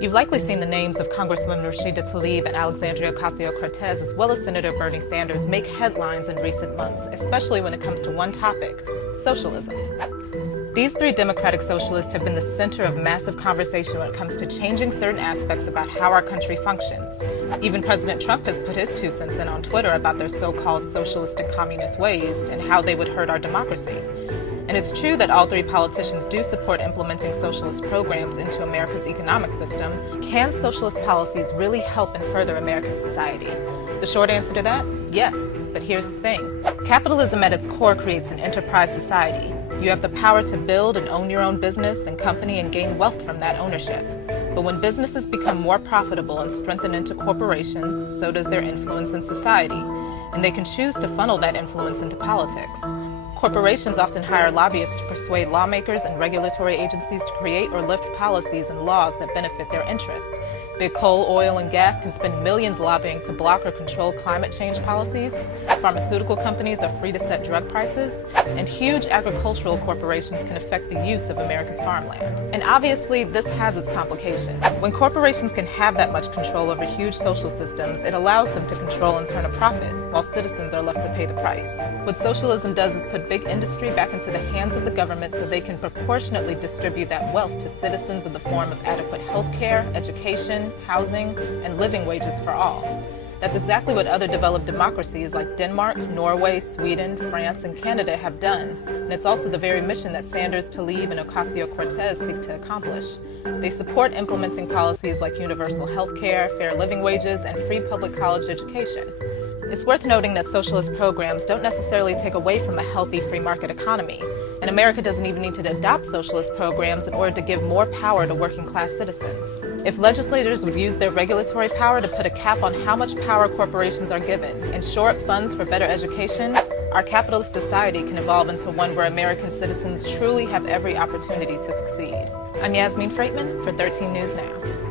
You've likely seen the names of Congresswomen Rashida Tlaib and Alexandria Ocasio-Cortez, as well as Senator Bernie Sanders, make headlines in recent months, especially when it comes to one topic: socialism. These three democratic socialists have been the center of massive conversation when it comes to changing certain aspects about how our country functions. Even President Trump has put his 2 cents in on Twitter about their so-called socialist and communist ways and how they would hurt our democracy. And it's true that all three politicians do support implementing socialist programs into America's economic system. Can socialist policies really help and further American society? The short answer to that? Yes, but here's the thing. Capitalism at its core creates an enterprise society. You have the power to build and own your own business and company and gain wealth from that ownership. But when businesses become more profitable and strengthen into corporations, so does their influence in society. And they can choose to funnel that influence into politics. Corporations often hire lobbyists to persuade lawmakers and regulatory agencies to create or lift policies and laws that benefit their interests. Big coal, oil, and gas can spend millions lobbying to block or control climate change policies. Pharmaceutical companies are free to set drug prices, and huge agricultural corporations can affect the use of America's farmland. And obviously, this has its complications. When corporations can have that much control over huge social systems, it allows them to control and turn a profit, while citizens are left to pay the price. What socialism does is put big industry back into the hands of the government so they can proportionately distribute that wealth to citizens in the form of adequate health care, education, housing, and living wages for all. That's exactly what other developed democracies like Denmark, Norway, Sweden, France, and Canada have done. And it's also the very mission that Sanders, Tlaib, and Ocasio-Cortez seek to accomplish. They support implementing policies like universal health care, fair living wages, and free public college education. It's worth noting that socialist programs don't necessarily take away from a healthy free market economy, and America doesn't even need to adopt socialist programs in order to give more power to working class citizens. If legislators would use their regulatory power to put a cap on how much power corporations are given and shore up funds for better education, our capitalist society can evolve into one where American citizens truly have every opportunity to succeed. I'm Yasmeen Freightman for 13 News Now.